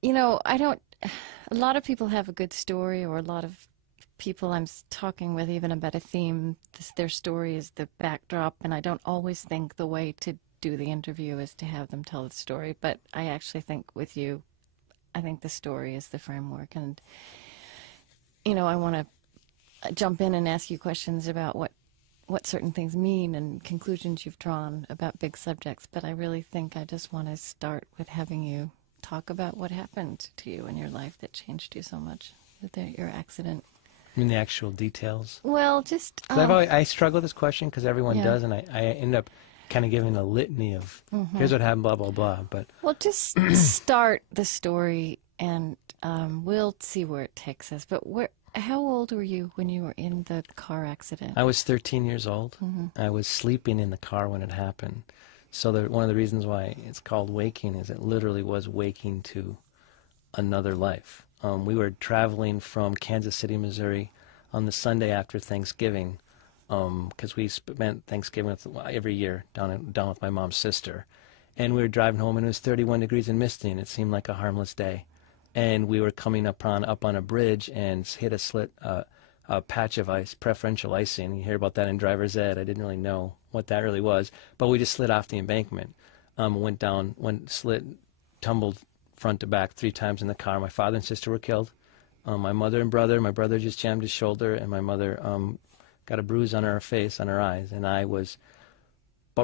You know, I don't, a lot of people have a good story, or a lot of people I'm talking with, even about a theme, their story is the backdrop, and I don't always think the way to do the interview is to have them tell the story, but I actually think with you, I think the story is the framework, and, you know, I want to jump in and ask you questions about what certain things mean and conclusions you've drawn about big subjects, but I really think I just want to start with having you talk about what happened to you in your life that changed you so much, your accident. I mean, the actual details. Well, just... I struggle with this question because everyone Yeah. does, and I end up kind of giving a litany of, here's what happened, blah, blah, blah. But Well, just start the story, and we'll see where it takes us. But how old were you when you were in the car accident? I was 13 years old. I was sleeping in the car when it happened. So one of the reasons why it's called waking is it literally was waking to another life. We were traveling from Kansas City, Missouri on the Sunday after Thanksgiving, because we spent Thanksgiving every year down with my mom's sister. And we were driving home, and it was 31 degrees and misty, and it seemed like a harmless day. And we were coming up on a bridge and hit a patch of ice, preferential icing. You hear about that in driver's ed. I didn't really know what that really was, but we just slid off the embankment, went down, tumbled front to back 3 times in the car. My father and sister were killed. My mother and brother, my brother just jammed his shoulder, and my mother got a bruise on her face, on her eyes, and I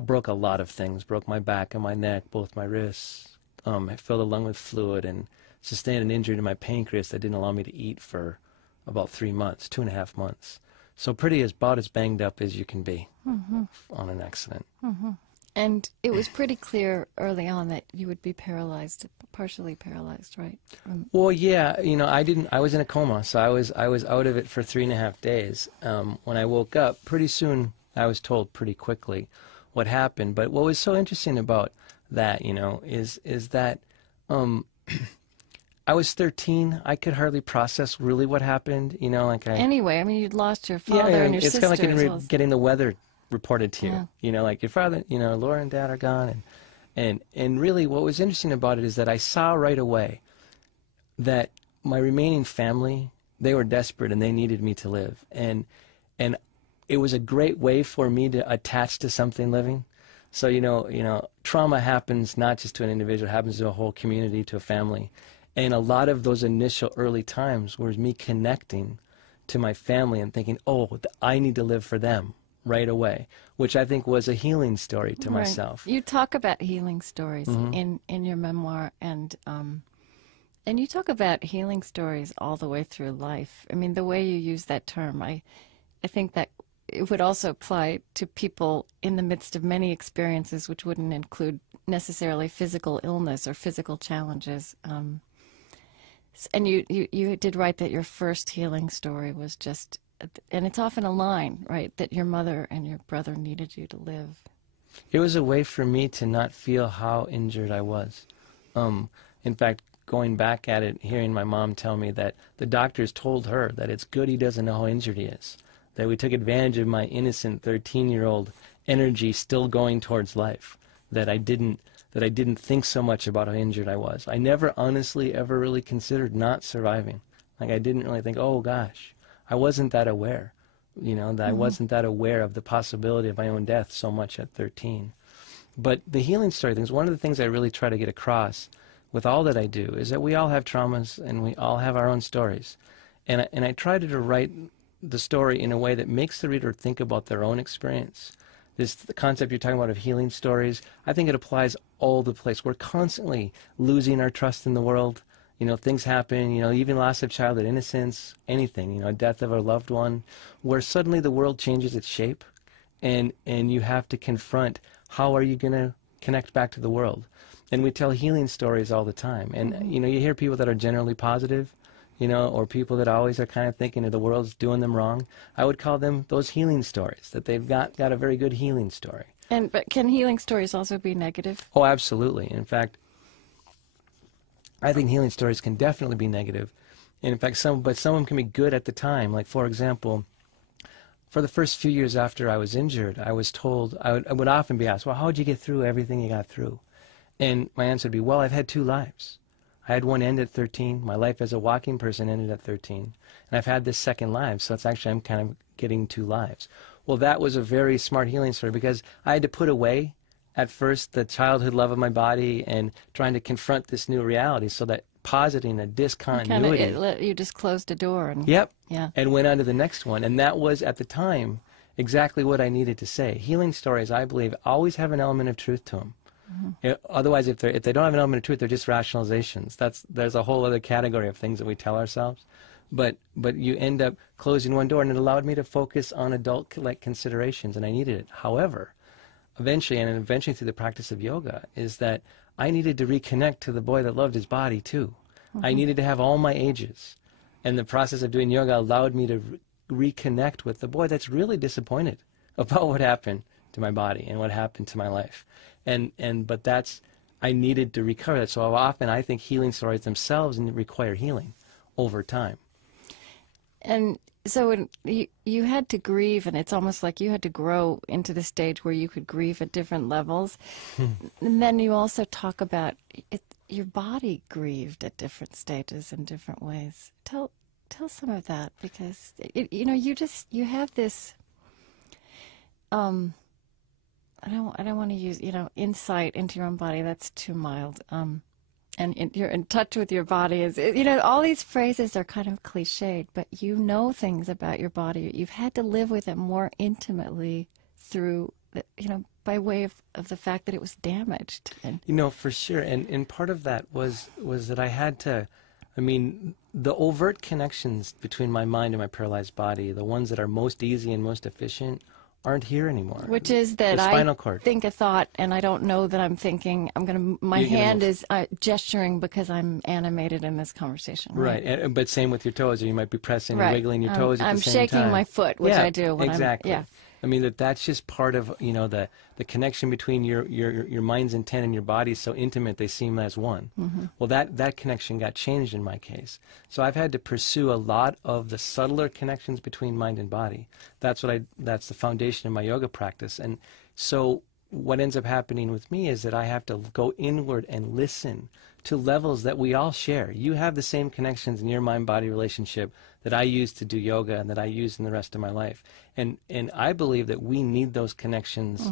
broke a lot of things. Broke my back and my neck, both my wrists. I filled a lung with fluid and sustained an injury to my pancreas that didn't allow me to eat for about 3 months, 2.5 months. So about as banged up as you can be on an accident. And it was pretty clear early on that you would be paralyzed, partially paralyzed, right? Well, yeah, you know, I was in a coma, so I was out of it for 3.5 days. When I woke up, pretty soon, I was told pretty quickly what happened. But what was so interesting about that, you know, is that I was 13. I could hardly process really what happened, you know, Anyway, I mean, you'd lost your father and your sister. It's kind of like getting the weather reported to you. Yeah. You know, like your father, you know, Laura and Dad are gone, and really what was interesting about it is that I saw right away that my remaining family, they were desperate and they needed me to live, and it was a great way for me to attach to something living. So you know, trauma happens not just to an individual, it happens to a whole community, to a family, and a lot of those initial early times was me connecting to my family and thinking, oh, I need to live for them right away, which I think was a healing story to myself. You talk about healing stories in your memoir, and you talk about healing stories all the way through life. I mean, the way you use that term, I think that it would also apply to people in the midst of many experiences, which wouldn't include necessarily physical illness or physical challenges. And you did write that your first healing story was just, and it's often a line, right, that your mother and your brother needed you to live. It was a way for me to not feel how injured I was. In fact, going back at it, hearing my mom tell me that the doctors told her that it's good he doesn't know how injured he is, that we took advantage of my innocent 13-year-old energy still going towards life, that I didn't think so much about how injured I was. I never honestly ever really considered not surviving. Like, I didn't really think, oh gosh, I wasn't that aware, you know, that I wasn't that aware of the possibility of my own death so much at 13. But the healing story things, one of the things I really try to get across with all that I do is that we all have traumas and we all have our own stories. And I try to write the story in a way that makes the reader think about their own experience. The concept you're talking about of healing stories, I think it applies all the place. We're constantly losing our trust in the world. You know, things happen, you know, even loss of childhood innocence, anything, you know, death of a loved one, where suddenly the world changes its shape, and you have to confront how are you going to connect back to the world. And we tell healing stories all the time. And, you know, you hear people that are generally positive, you know, or people that always are kind of thinking that the world's doing them wrong. I would call them those healing stories, that they've got a very good healing story. But can healing stories also be negative? Oh, absolutely. In fact, I think healing stories can definitely be negative. And in fact, some of them can be good at the time. Like, for example, for the first few years after I was injured, I was told, I would often be asked, well, how did you get through everything you got through? And my answer would be, well, I've had 2 lives. I had one end at 13. My life as a walking person ended at 13. And I've had this second life, so it's actually, I'm kind of getting 2 lives. Well, that was a very smart healing story because I had to put away at first the childhood love of my body and trying to confront this new reality, so that positing a discontinuity. You just closed a door. And, yep. Yeah. And went on to the next one. And that was, at the time, exactly what I needed to say. Healing stories, I believe, always have an element of truth to them. Otherwise, if they don't have an element of truth, they're just rationalizations. There's a whole other category of things that we tell ourselves. But you end up closing one door, and it allowed me to focus on adult-like considerations, and I needed it. However, eventually through the practice of yoga, is that I needed to reconnect to the boy that loved his body too. I needed to have all my ages, and the process of doing yoga allowed me to reconnect with the boy that's really disappointed about what happened to my body and what happened to my life. But I needed to recover that. So often I think healing stories themselves require healing over time. And so when you had to grieve, and it's almost like you had to grow into the stage where you could grieve at different levels. And then you also talk about your body grieved at different stages in different ways. Tell some of that, because you have this I don't want to use insight into your own body. That's too mild. And you're in touch with your body. All these phrases are kind of cliched, but you know things about your body. You've had to live with it more intimately through, by way of the fact that it was damaged. For sure. And part of that was that I had to, the overt connections between my mind and my paralyzed body, the ones that are most easy and most efficient, aren't here anymore. Which is that spinal cord. Think a thought, and I don't know that I'm thinking. My hand is gesturing because I'm animated in this conversation. Right. But same with your toes, or you might be pressing and wiggling your toes at the same time. I'm shaking my foot, which I do when exactly. That's just part of the connection between your mind's intent and your body is so intimate they seem as one. Well, that connection got changed in my case. So I've had to pursue a lot of the subtler connections between mind and body. That's the foundation of my yoga practice. And so what ends up happening with me is that I have to go inward and listen to levels that we all share. You have the same connections in your mind-body relationship that I use to do yoga and that I use in the rest of my life. And I believe that we need those connections.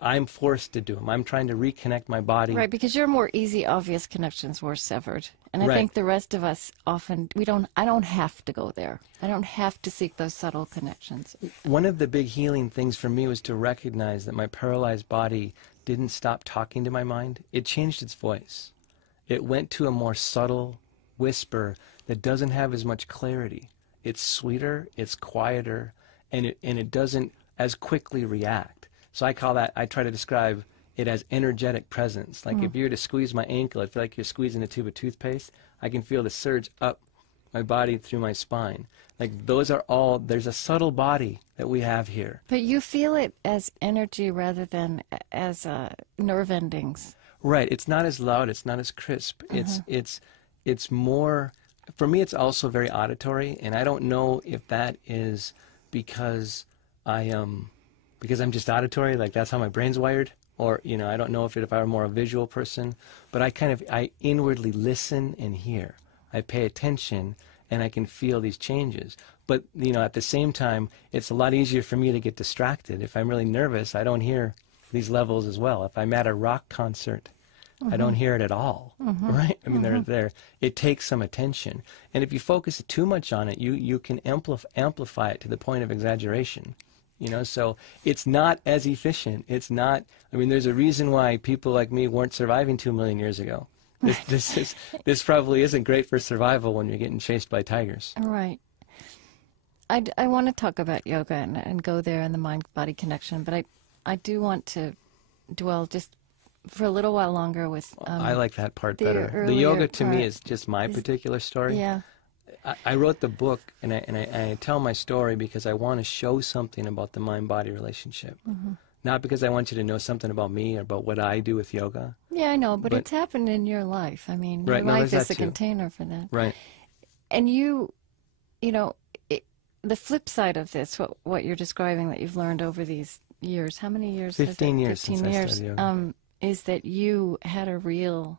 I'm forced to do them. I'm trying to reconnect my body. Right, because your more easy, obvious connections were severed. And I think the rest of us often, I don't have to go there. I don't have to seek those subtle connections. One of the big healing things for me was to recognize that my paralyzed body didn't stop talking to my mind. It changed its voice. It went to a more subtle whisper that doesn't have as much clarity. It's sweeter, it's quieter, and it doesn't as quickly react. So I try to describe it as energetic presence. Like if you were to squeeze my ankle, I feel like you're squeezing a tube of toothpaste. I can feel the surge up my body through my spine. Like there's a subtle body that we have here. But you feel it as energy rather than as nerve endings. Right. It's not as loud. It's not as crisp. It's more, for me, it's also very auditory. And I don't know if that is because I'm just auditory, like that's how my brain's wired. Or, I don't know if I were more a visual person, but I inwardly listen and hear. I pay attention and I can feel these changes. But, at the same time, it's a lot easier for me to get distracted. If I'm really nervous, I don't hear these levels as well. If I'm at a rock concert, I don't hear it at all, right? They're there. It takes some attention. And if you focus too much on it, you can amplify it to the point of exaggeration. So it's not as efficient. It's not, there's a reason why people like me weren't surviving 2 million years ago. This probably isn't great for survival when you're getting chased by tigers. Right. I want to talk about yoga and go there and the mind-body connection, but I do want to dwell just for a little while longer with... I like that part better. The yoga to me is just my particular story. Yeah. I wrote the book, and I tell my story because I want to show something about the mind-body relationship. Not because I want you to know something about me or about what I do with yoga. Yeah, I know, but it's happened in your life. Your life is a container for that. Right. And the flip side of this, what you're describing that you've learned over these years, how many years? 15 years since I started yoga. is that you had real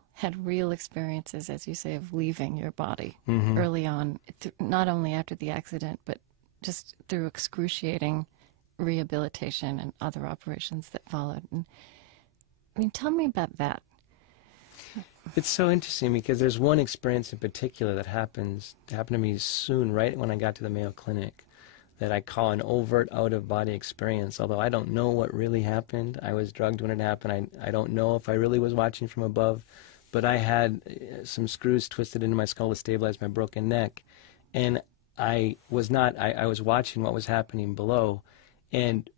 experiences, as you say, of leaving your body early on, not only after the accident, but just through excruciating rehabilitation and other operations that followed. And, I mean, tell me about that. It's so interesting because there's one experience in particular that happened to me soon, right when I got to the Mayo Clinic, that I call an overt out-of-body experience, although I don't know what really happened. I was drugged when it happened. I don't know if I really was watching from above, but I had some screws twisted into my skull to stabilize my broken neck, and I was watching what was happening below, and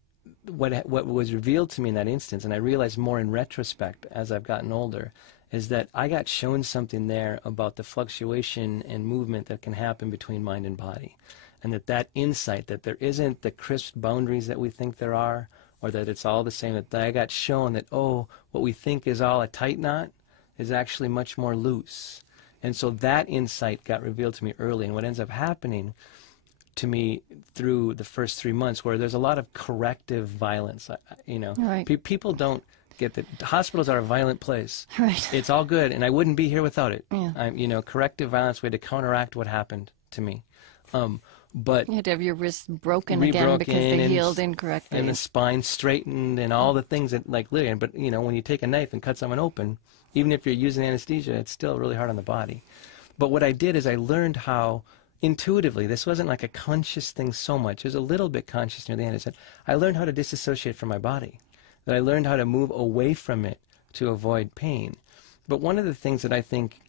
what was revealed to me in that instance, and I realized more in retrospect as I've gotten older, is that I got shown something there about the fluctuation and movement that can happen between mind and body. And that insight, that there isn't the crisp boundaries that we think there are, or that it's all the same, that I got shown that, what we think is all a tight knot is actually much more loose. And so that insight got revealed to me early. And what ends up happening to me through the first 3 months, where there's a lot of corrective violence, Right. People don't get that hospitals are a violent place. Right. It's all good, and I wouldn't be here without it. Yeah. Corrective violence, way to counteract what happened to me. But You had to have your wrists broken again because they healed incorrectly. and the spine straightened and all the things that, like, literally, but when you take a knife and cut someone open, even if you're using anesthesia, it's still really hard on the body. But what I did is I learned how intuitively, this wasn't like a conscious thing so much, it was a little bit conscious near the end. I learned how to disassociate from my body, that I learned how to move away from it to avoid pain. But one of the things that I think,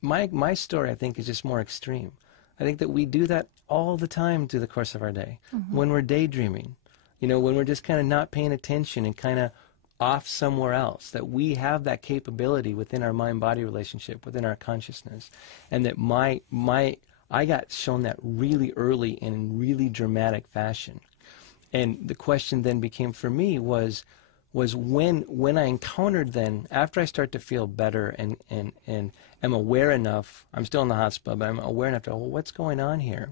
my story I think is just more extreme. I think that we do that all the time through the course of our day. When we're daydreaming, when we're just kind of not paying attention and kind of off somewhere else, that we have that capability within our mind-body relationship, within our consciousness. And that I got shown that really early in really dramatic fashion. And the question then became for me was when I encountered then, after I start to feel better and am aware enough, I'm still in the hospital, but I'm aware enough to, what's going on here?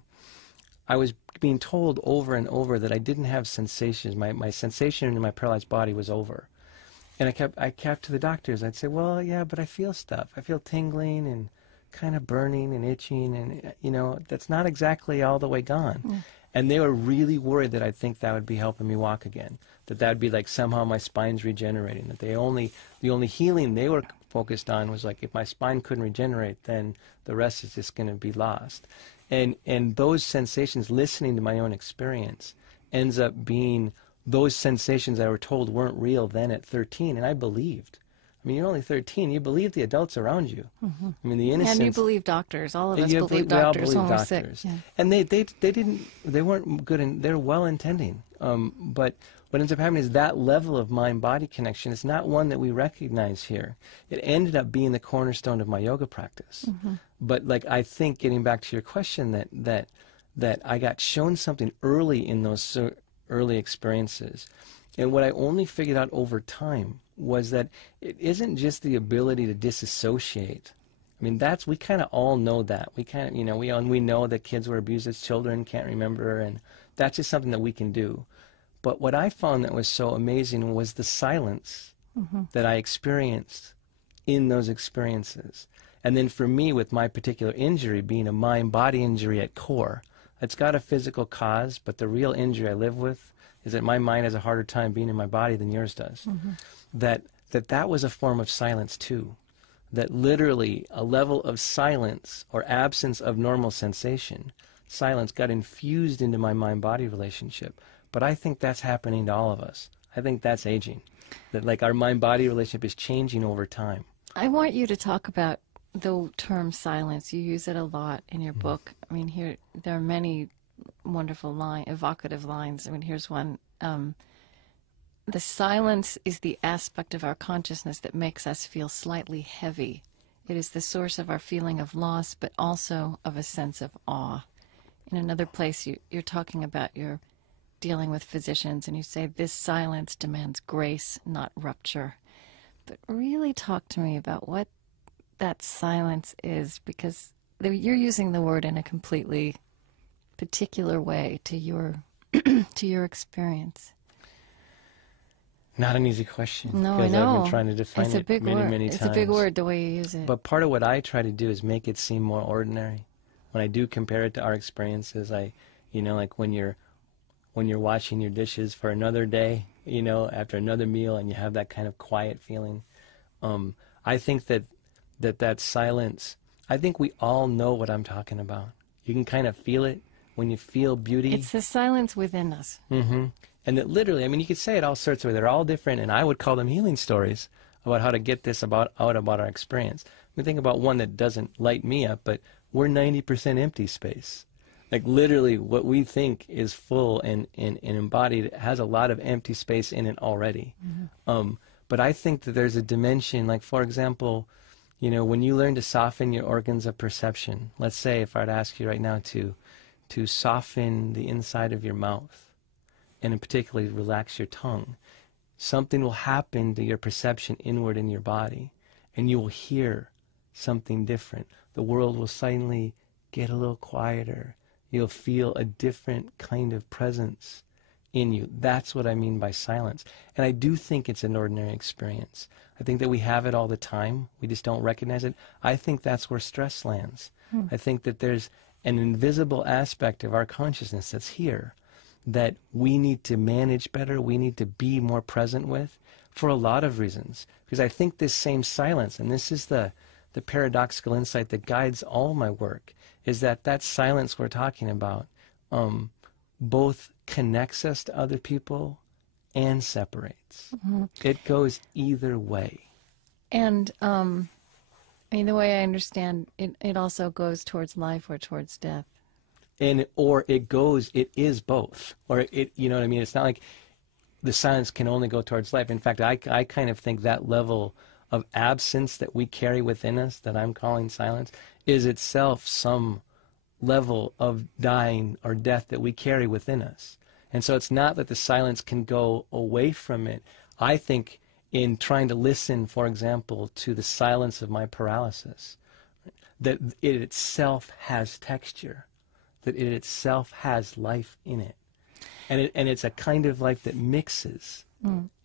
I was being told over and over that I didn't have sensations. My sensation in my paralyzed body was over. And I kept to the doctors. I'd say, well, yeah, but I feel stuff. I feel tingling and kind of burning and itching, and, that's not exactly all the way gone. Yeah. And they were really worried that I'd think that would be helping me walk again, that would be like somehow my spine's regenerating, that the only healing they were focused on was like if my spine couldn't regenerate, then the rest is just going to be lost. And those sensations, listening to my own experience, ends up being those sensations I were told weren't real then at 13, and I believed. I mean, you're only 13. You believe the adults around you. I mean, the innocence. And you believe doctors. All of us believe doctors when we're sick. Yeah. And they weren't good, and they're well-intending. But what ends up happening is that level of mind-body connection is not one that we recognize here. It ended up being the cornerstone of my yoga practice. But I think, getting back to your question, that I got shown something early in those early experiences. And what I only figured out over time was that it isn't just the ability to disassociate. I mean, we kind of all know that. We kind of, we know that kids were abused as children, can't remember, and that's just something that we can do. But what I found that was so amazing was the silence that I experienced in those experiences. And then for me, with my particular injury being a mind-body injury at core, it's got a physical cause, but the real injury I live with is that my mind has a harder time being in my body than yours does. That was a form of silence too. That literally a level of silence or absence of normal sensation, silence got infused into my mind-body relationship. But I think that's happening to all of us. I think that's aging. That our mind-body relationship is changing over time. I want you to talk about the term silence. You use it a lot in your book. I mean, here there are many wonderful evocative lines. I mean, here's one. The silence is the aspect of our consciousness that makes us feel slightly heavy. It is the source of our feeling of loss, but also of a sense of awe. In another place, you're talking about your dealing with physicians, and you say, this silence demands grace, not rupture. But really talk to me about what that silence is, because you're using the word in a completely particular way to your to your experience. Not an easy question. No, I because I've been know. trying to define It's a it big many, word. many It's times. a big word the way you use it. But part of what I try to do is make it seem more ordinary. When I do compare it to our experiences, like when you're washing your dishes for another day, after another meal, and you have that kind of quiet feeling. I think that silence, I think we all know what I'm talking about. You can kind of feel it when you feel beauty. It's the silence within us. Mm-hmm. And that literally, you could say it all sorts of ways. They're all different, and I would call them healing stories about how to get this out about our experience. Think about one that doesn't light me up, but we're 90% empty space. Like literally what we think is full and embodied has a lot of empty space in it already. Mm-hmm. But I think that there's a dimension, like for example, when you learn to soften your organs of perception, let's say if I were to ask you right now to soften the inside of your mouth, and in particular relax your tongue, something will happen to your perception inward in your body, and you will hear something different. The world will suddenly get a little quieter. You'll feel a different kind of presence in you. That's what I mean by silence. And I do think it's an ordinary experience. I think that we have it all the time. We just don't recognize it. I think that's where stress lands. I think that there's an invisible aspect of our consciousness that's here that we need to manage better, we need to be more present with for a lot of reasons. Because I think this same silence, and this is the paradoxical insight that guides all my work, is that silence we're talking about both connects us to other people and separates. Mm-hmm. It goes either way. And the way I understand it, it also goes towards life or towards death. Or it is both. Or it's not like the silence can only go towards life. In fact, I kind of think that level of absence that we carry within us, that I'm calling silence, is itself some level of dying or death that we carry within us. And so it's not that the silence can go away from it. I think in trying to listen, for example, to the silence of my paralysis, that it itself has texture, that it itself has life in it. And it's a kind of life that mixes.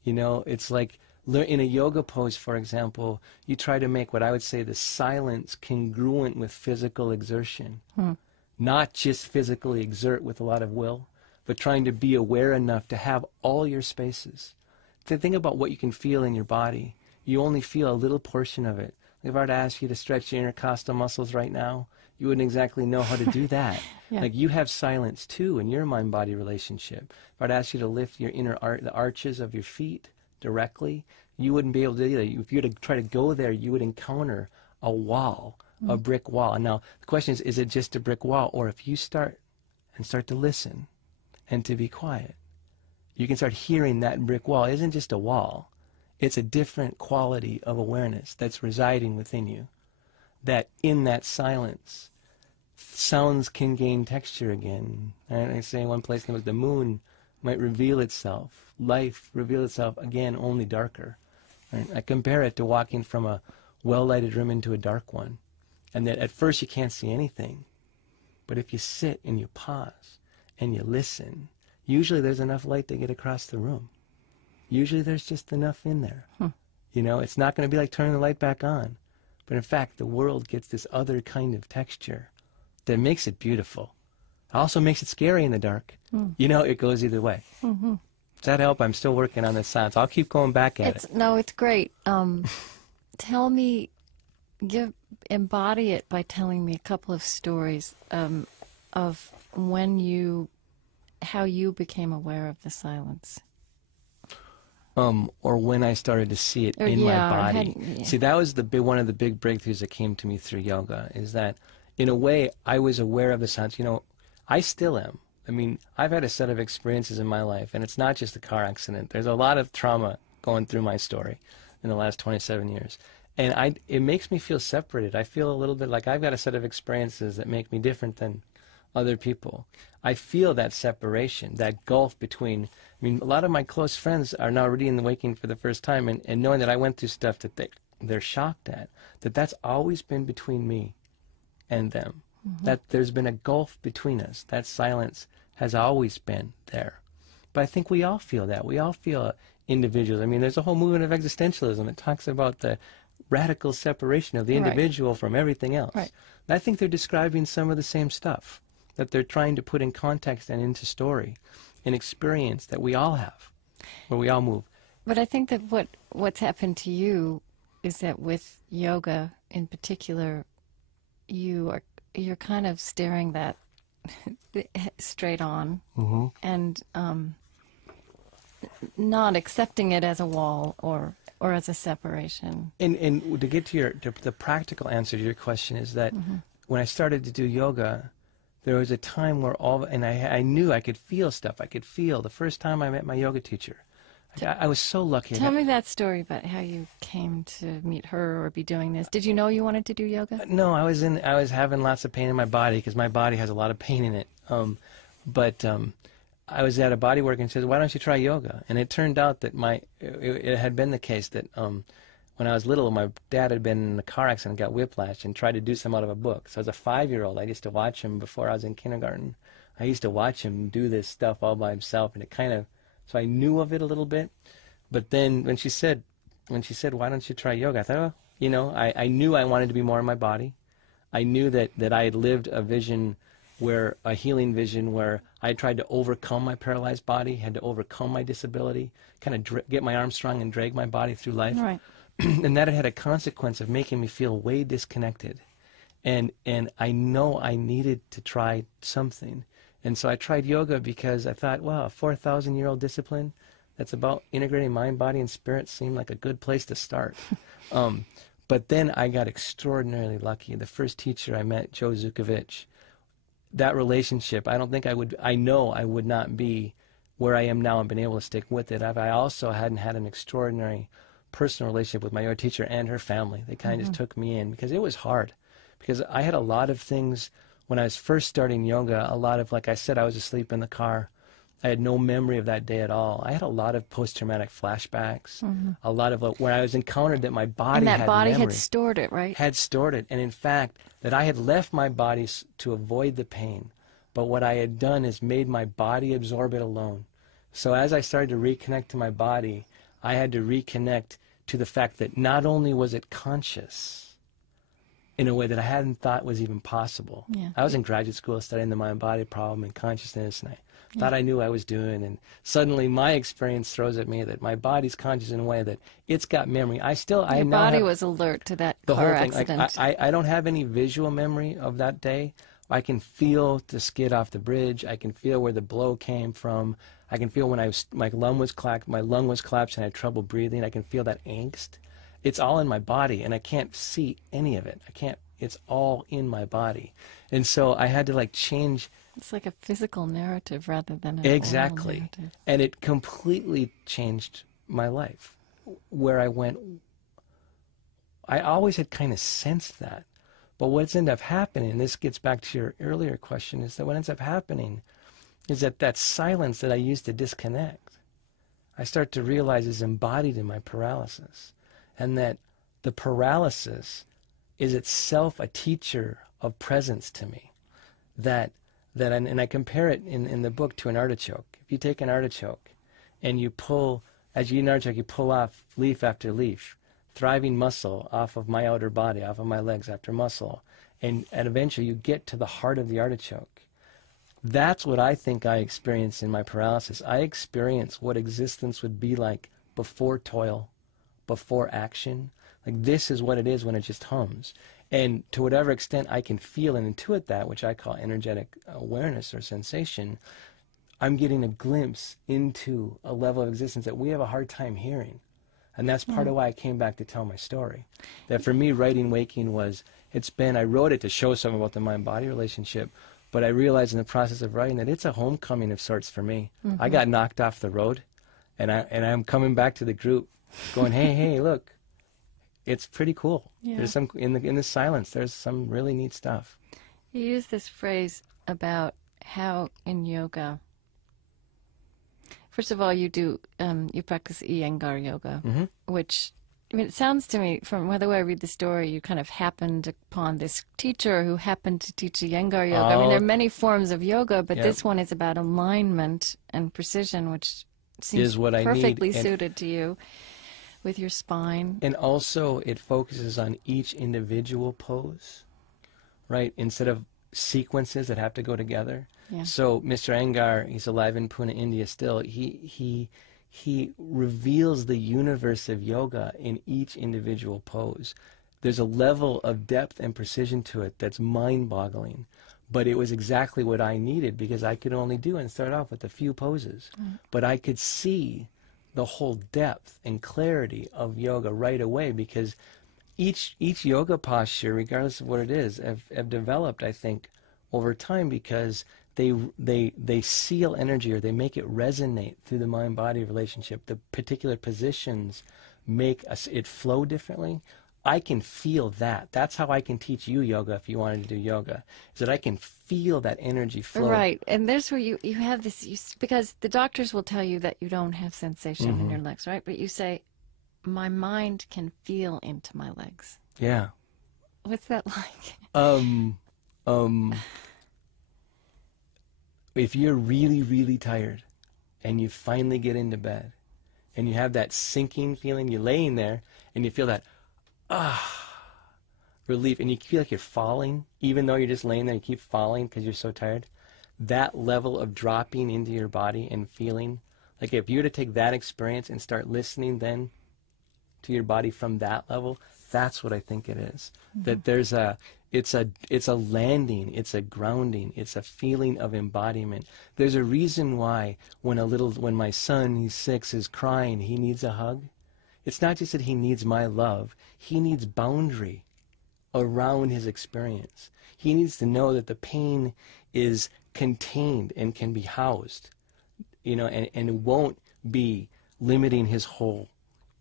It's like in a yoga pose, for example, you try to make what I would say the silence congruent with physical exertion. Not just physically exert with a lot of will, but trying to be aware enough to have all your spaces. To think about what you can feel in your body, you only feel a little portion of it. If I were to ask you to stretch your intercostal muscles right now, you wouldn't exactly know how to do that. Yeah. Like you have silence too in your mind-body relationship. If I'd ask you to lift your the arches of your feet directly, you wouldn't be able to do that. If you were to try to go there, you would encounter a wall, a brick wall. And now the question is it just a brick wall? Or if you start to listen and to be quiet, you can start hearing that brick wall. It isn't just a wall. It's a different quality of awareness that's residing within you. That in that silence, sounds can gain texture again. And I say in one place, the moon might reveal itself, life reveal itself again, only darker. Right? I compare it to walking from a well-lighted room into a dark one. And that at first you can't see anything. But if you sit and you pause and you listen, usually there's enough light to get across the room. Usually there's just enough in there. It's not going to be like turning the light back on. But in fact, the world gets this other kind of texture that makes it beautiful. Also makes it scary in the dark. It goes either way. Does that help? I'm still working on this silence. I'll keep going back at it. No, it's great. Tell me, embody it by telling me a couple of stories of how you became aware of the silence. Or when I started to see it in my body. See, that was one of the big breakthroughs that came to me through yoga, is that in a way I was aware of the silence. I still am. I've had a set of experiences in my life, and it's not just a car accident. There's a lot of trauma going through my story in the last 27 years. And it makes me feel separated. I feel a little bit like I've got a set of experiences that make me different than other people. I feel that separation, that gulf between, a lot of my close friends are now reading The Waking for the first time, and knowing that I went through stuff that they're shocked at, that's always been between me and them. That there's been a gulf between us. That silence has always been there. But I think we all feel that. We all feel individuals. I mean, there's a whole movement of existentialism that talks about the radical separation of the individual from everything else. Right. And I think they're describing some of the same stuff that they're trying to put in context and into story, an experience that we all have, where we all move. But I think that what's happened to you is that with yoga in particular, you're kind of staring that straight on, and not accepting it as a wall or as a separation. And to get to the practical answer to your question is that when I started to do yoga, there was a time where I knew I could feel stuff. I could feel the first time I met my yoga teacher. I was so lucky. Tell me that story about how you came to meet her or be doing this. Did you know you wanted to do yoga? No, I was having lots of pain in my body because my body has a lot of pain in it. But I was at a bodywork and said, "Why don't you try yoga?" And it turned out that it had been the case that when I was little, my dad had been in a car accident, got whiplash, and tried to do some out of a book. So as a 5-year-old, I used to watch him before I was in kindergarten. I used to watch him do this stuff all by himself, and so I knew of it a little bit. But then when she said, "Why don't you try yoga?" I thought, I knew I wanted to be more in my body. I knew that I had lived a healing vision where I tried to overcome my paralyzed body, had to overcome my disability, kind of get my arms strong and drag my body through life. Right. And that had a consequence of making me feel way disconnected. And I know I needed to try something. And so I tried yoga because I thought, wow, a 4,000-year-old discipline that's about integrating mind, body, and spirit seemed like a good place to start. But then I got extraordinarily lucky. The first teacher I met, Joe Zukovich, that relationship, I know I would not be where I am now and been able to stick with it if I also hadn't had an extraordinary personal relationship with my yoga teacher and her family. They kind of just took me in because it was hard. Because I had a lot of things when I was first starting yoga, like I said, I was asleep in the car. I had no memory of that day at all. I had a lot of post-traumatic flashbacks, a lot of where I was encountered that my body had And that body memory, had stored it, right? Had stored it. And in fact, that I had left my body to avoid the pain. But what I had done is made my body absorb it alone. So as I started to reconnect to my body, I had to reconnect to the fact that not only was it conscious in a way that I hadn't thought was even possible. Yeah. I was in graduate school studying the mind-body problem and consciousness, and I thought I knew what I was doing, and suddenly my experience throws at me that my body's conscious in a way that it's got memory. Your body was alert to that the car whole thing. accident. I don't have any visual memory of that day. I can feel the skid off the bridge. I can feel where the blow came from. I can feel when my lung was collapsed and I had trouble breathing. I can feel that angst. It's all in my body, and I can't see any of it. It's all in my body. And so I had to change. It's like a physical narrative rather than an Exactly. oral narrative. And it completely changed my life. Where I went, I always had kind of sensed that. But what's ended up happening, and this gets back to your earlier question, is that what ends up happening is that silence that I used to disconnect, I start to realize is embodied in my paralysis. And that the paralysis is itself a teacher of presence to me. And I compare it in the book to an artichoke. If you take an artichoke and you pull, as you eat an artichoke, you pull off leaf after leaf, thriving muscle off of my outer body, off of my legs after muscle, and eventually you get to the heart of the artichoke. That's what I think I experienced in my paralysis. I experienced what existence would be like before toil, before action. This is what it is when it just hums. And to whatever extent I can feel and intuit that, which I call energetic awareness or sensation, I'm getting a glimpse into a level of existence that we have a hard time hearing. And that's part of why I came back to tell my story. That for me, writing Waking I wrote it to show something about the mind-body relationship, but I realized in the process of writing that it's a homecoming of sorts for me. I got knocked off the road, and I'm coming back to the group going, hey, look, it's pretty cool. Yeah. There's some, in the silence, there's some really neat stuff. You use this phrase about how in yoga, first of all, you practice Iyengar yoga, which, it sounds to me, from the way I read the story, you kind of happened upon this teacher who happened to teach Iyengar yoga. There are many forms of yoga, but this one is about alignment and precision, which Seems is what I need. perfectly suited to you with your spine. And also it focuses on each individual pose, right? Instead of sequences that have to go together. Yeah. So Mr. Angar, he's alive in Pune, India still, he reveals the universe of yoga in each individual pose. There's a level of depth and precision to it that's mind-boggling. But it was exactly what I needed, because I could only do and start off with a few poses. But I could see the whole depth and clarity of yoga right away, because each yoga posture, regardless of what it is, have developed, I think, over time, because they seal energy, or they make it resonate through the mind-body relationship. The particular positions make it flow differently. I can feel that. That's how I can teach you yoga if you wanted to do yoga, is that I can feel that energy flow. Right, and there's where you have this, because the doctors will tell you that you don't have sensation in your legs, right? But you say, my mind can feel into my legs. Yeah. What's that like? If you're really, really tired and you finally get into bed and you have that sinking feeling, you're laying there and you feel that relief, and you feel like you're falling, even though you're just laying there, you keep falling because you're so tired. That level of dropping into your body and feeling, like if you were to take that experience and start listening then to your body from that level, that's what I think it is. That there's it's a landing, it's a grounding, it's a feeling of embodiment. There's a reason why when my son, he's 6, is crying, he needs a hug. It's not just that he needs my love, he needs boundary around his experience. He needs to know that the pain is contained and can be housed, and it won't be limiting his whole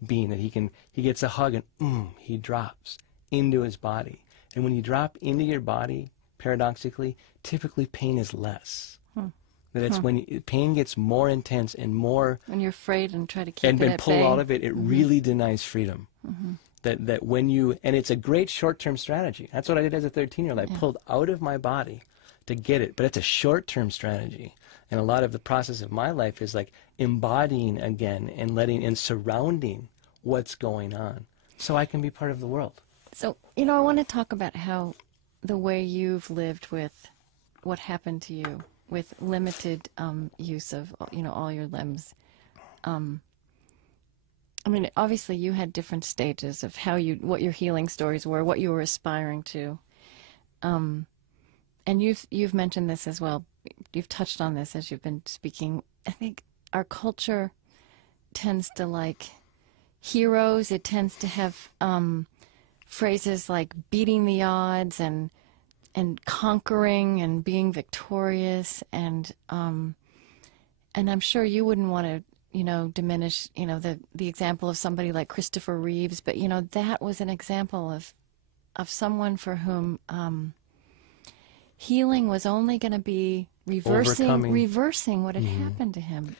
being, that he gets a hug and he drops into his body. And when you drop into your body, paradoxically, typically pain is less. That it's when pain gets more intense and more, when you're afraid and try to keep and it been at pulled bay. out of it, it really denies freedom. That when you, and it's a great short-term strategy. That's what I did as a 13-year-old. I pulled out of my body to get it, but it's a short-term strategy. And a lot of the process of my life is like embodying again and letting and surrounding what's going on, so I can be part of the world. So, I want to talk about how the way you've lived with what happened to you with limited use of, all your limbs. Obviously you had different stages of what your healing stories were, what you were aspiring to. And you've mentioned this as well. You've touched on this as you've been speaking. I think our culture tends to like heroes. It tends to have phrases like beating the odds and conquering and being victorious, and I'm sure you wouldn't want to diminish the example of somebody like Christopher Reeves, but that was an example of someone for whom healing was only going to be reversing what had happened to him.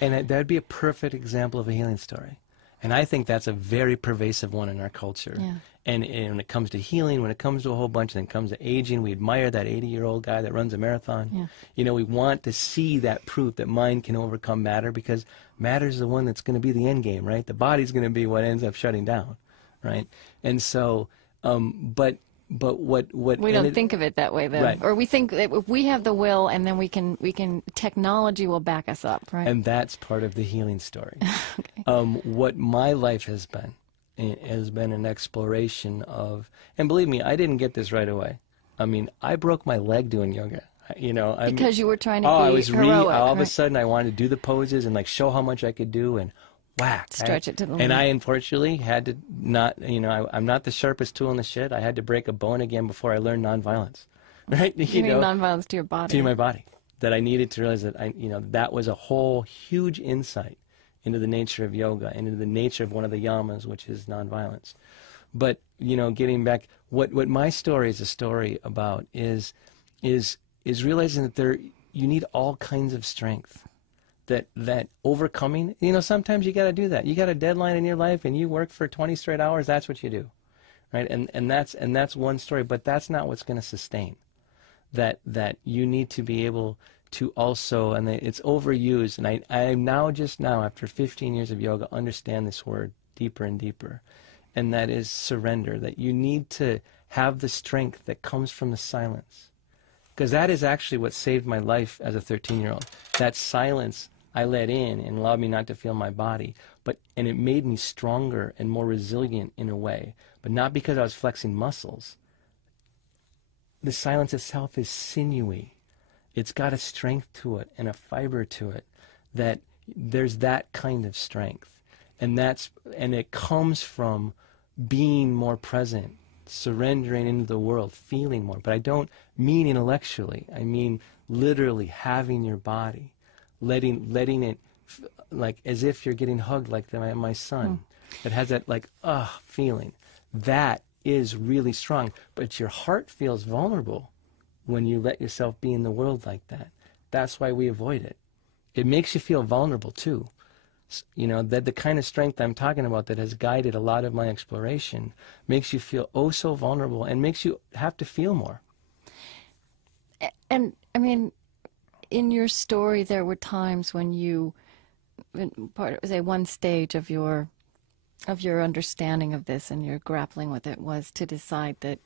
And that would be a perfect example of a healing story. And I think that's a very pervasive one in our culture. Yeah. And when it comes to healing, when it comes to a whole bunch, and it comes to aging, we admire that 80-year-old guy that runs a marathon. Yeah. We want to see that proof that mind can overcome matter, because matter is the one that's going to be the end game, right? The body's going to be what ends up shutting down, right? And so, but what we don't think of it that way, though, right. Or we think that if we have the will, and then we can technology will back us up, right? And that's part of the healing story. Okay. What my life has been an exploration of, and believe me, I didn't get this right away. I broke my leg doing yoga. Because you were trying to be I was heroic, all of a right? sudden I wanted to do the poses and like show how much I could do, and whack. Stretch it to the limit. And I unfortunately had to not, I'm not the sharpest tool in the shed. I had to break a bone again before I learned nonviolence. Right? You mean nonviolence to your body? To my body. That I needed to realize that that was a whole huge insight into the nature of yoga, and into the nature of one of the yamas, which is nonviolence. But, getting back, what my story is a story about is realizing that you need all kinds of strength. That overcoming, sometimes you got to do that. You got a deadline in your life and you work for 20 straight hours, that's what you do. Right? And that's one story, but that's not what's going to sustain. That you need to be able to also, and it's overused, and I now, just now, after 15 years of yoga, understand this word deeper and deeper, and that is surrender, that you need to have the strength that comes from the silence. Because that is actually what saved my life as a 13-year-old. That silence I let in and allowed me not to feel my body, and it made me stronger and more resilient in a way, but not because I was flexing muscles. The silence itself is sinewy. It's got a strength to it and a fiber to it, that there's that kind of strength. And it comes from being more present, surrendering into the world, feeling more. But I don't mean intellectually. I mean literally having your body, letting it, like as if you're getting hugged, like my son. It has that like feeling. That is really strong. But your heart feels vulnerable when you let yourself be in the world like that. That's why we avoid it. It makes you feel vulnerable too. You know, that the kind of strength I'm talking about that has guided a lot of my exploration makes you feel oh so vulnerable and makes you have to feel more. And I mean, in your story, there were times when one stage of your understanding of this and your grappling with it was to decide that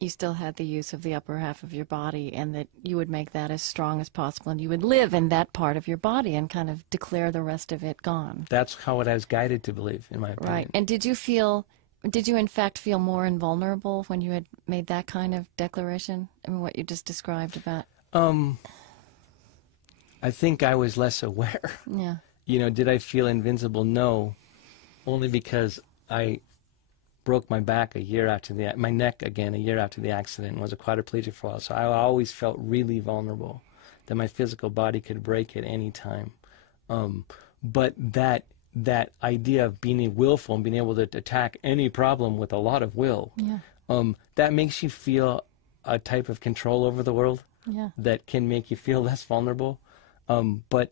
you still had the use of the upper half of your body, and that you would make that as strong as possible, and you would live in that part of your body and kind of declare the rest of it gone. That's how I was guided to believe, in my opinion. Right. And did you in fact feel more invulnerable when you had made that kind of declaration? I mean, what you just described about... I think I was less aware. Yeah. You know, did I feel invincible? No. Only because I broke my back my neck again a year after the accident, and was a quadriplegic for a while. So I always felt really vulnerable, that my physical body could break at any time. But that idea of being willful and being able to attack any problem with a lot of will, that makes you feel a type of control over the world that can make you feel less vulnerable. But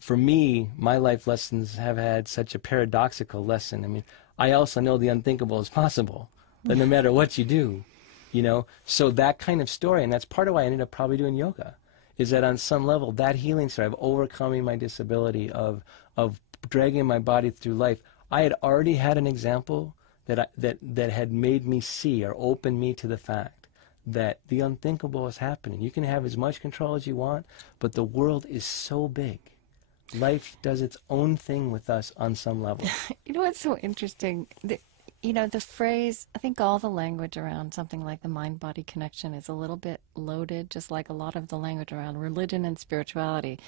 for me, my life lessons have had such a paradoxical lesson. I mean, I also know the unthinkable is possible, that no matter what you do, you know. So that kind of story, and that's part of why I ended up probably doing yoga, is that on some level, that healing story of overcoming my disability, of dragging my body through life, I had already had an example that had made me see or opened me to the fact that the unthinkable is happening. You can have as much control as you want, but the world is so big. Life does its own thing with us on some level. You know what's so interesting? The phrase, I think all the language around something like the mind-body connection is a little bit loaded, just like a lot of the language around religion and spirituality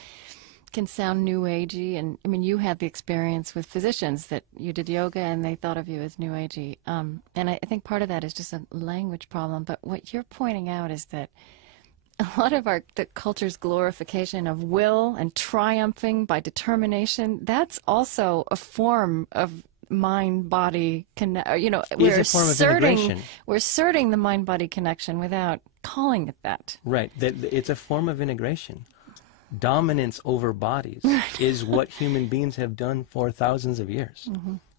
can sound new agey. And I mean, you had the experience with physicians that you did yoga and they thought of you as new agey. And I think part of that is just a language problem. But what you're pointing out is that a lot of the culture's glorification of will and triumphing by determination, that's also a form of mind-body we're asserting the mind-body connection without calling it that. Right. It's a form of integration. Dominance over bodies is what human beings have done for thousands of years.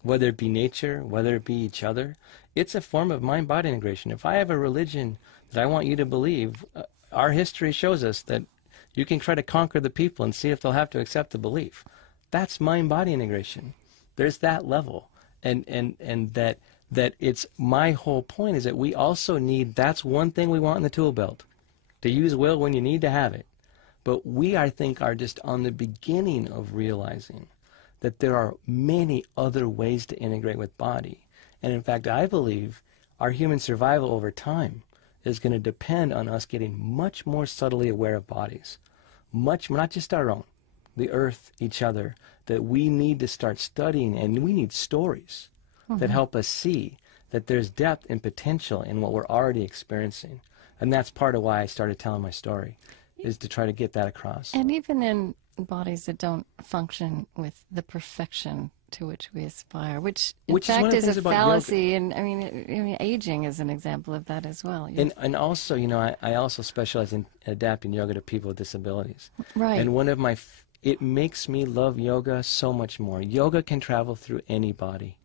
Whether it be nature, whether it be each other, it's a form of mind-body integration. If I have a religion that I want you to believe, our history shows us that you can try to conquer the people and see if they'll have to accept the belief. That's mind-body integration. There's that level. And that it's, my whole point is that we also need, that's one thing we want in the tool belt, to use will when you need to have it. But we, I think, are just on the beginning of realizing that there are many other ways to integrate with body. And in fact, I believe our human survival over time is going to depend on us getting much more subtly aware of bodies. Much, not just our own, the earth, each other, that we need to start studying, and we need stories that help us see that there's depth and potential in what we're already experiencing. And that's part of why I started telling my story, is to try to get that across. And even in bodies that don't function with the perfection to which we aspire, which in fact is a fallacy. And I mean, aging is an example of that as well. And also, you know, I also specialize in adapting yoga to people with disabilities. Right. And one of my, it makes me love yoga so much more. Yoga can travel through any body.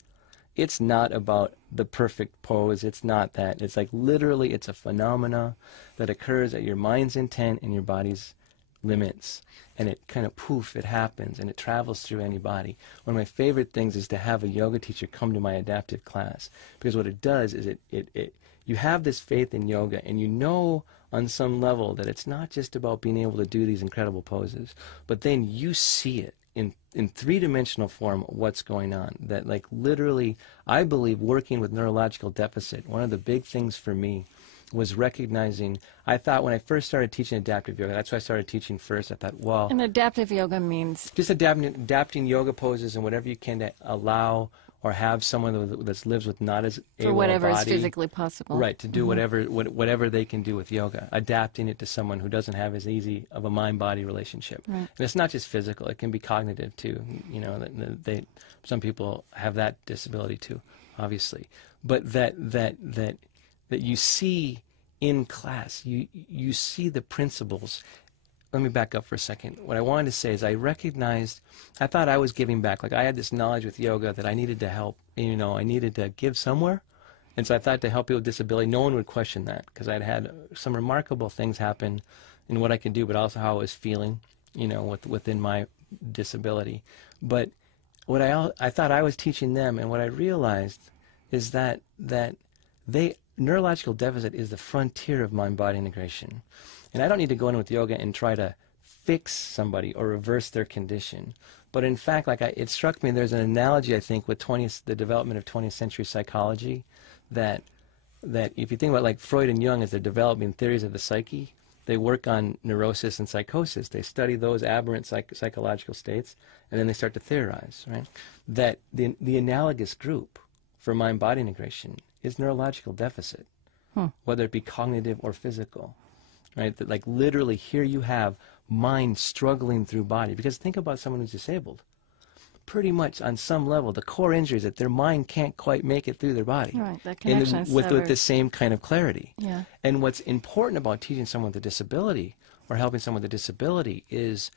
It's not about the perfect pose. It's not that. It's like literally it's a phenomena that occurs at your mind's intent and your body's limits, and it kind of poof, it happens, and it travels through any body. One of my favorite things is to have a yoga teacher come to my adaptive class, because what it does is you have this faith in yoga, and you know on some level that it's not just about being able to do these incredible poses, but then you see it in three-dimensional form what's going on. That, like, literally, I believe working with neurological deficit, one of the big things for me was recognizing, I thought when I first started teaching adaptive yoga, that's why I started teaching first, I thought, well... And adaptive yoga means? Just adapting yoga poses and whatever you can to allow or have someone that lives with not as able for whatever body, is physically possible. Right, to do whatever they can do with yoga, adapting it to someone who doesn't have as easy of a mind-body relationship. Right. And it's not just physical, it can be cognitive too. You know, some people have that disability too, obviously. But that you see in class, you see the principles. Let me back up for a second. What I wanted to say is I thought I was giving back. Like, I had this knowledge with yoga that I needed to help, you know, I needed to give somewhere. And so I thought to help people with disability, no one would question that, because I'd had some remarkable things happen in what I could do, but also how I was feeling, you know, within my disability. But what I thought I was teaching them, and what I realized is that neurological deficit is the frontier of mind-body integration. And I don't need to go in with yoga and try to fix somebody or reverse their condition. But in fact, it struck me, there's an analogy, I think, with the development of 20th century psychology, that if you think about, like, Freud and Jung as they're developing theories of the psyche, they work on neurosis and psychosis. They study those aberrant psychological states, and then they start to theorize, right? That the analogous group for mind-body integration is neurological deficit, whether it be cognitive or physical. Right? That, like, literally here you have mind struggling through body. Because think about someone who's disabled. Pretty much on some level, the core injury is that their mind can't quite make it through their body. Right, that connection is with severed. the same kind of clarity. Yeah. And what's important about teaching someone with a disability or helping someone with a disability is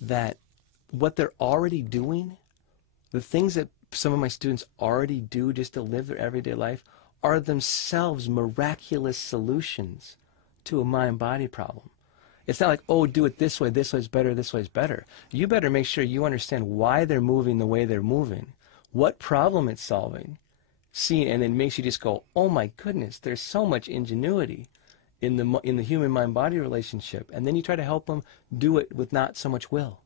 that what they're already doing, the things that some of my students already do just to live their everyday life, are themselves miraculous solutions to a mind-body problem. It's not like, oh, do it this way's better, this way's better. You better make sure you understand why they're moving the way they're moving, what problem it's solving, and then makes you just go, oh my goodness, there's so much ingenuity in the human mind-body relationship. And then you try to help them do it with not so much will.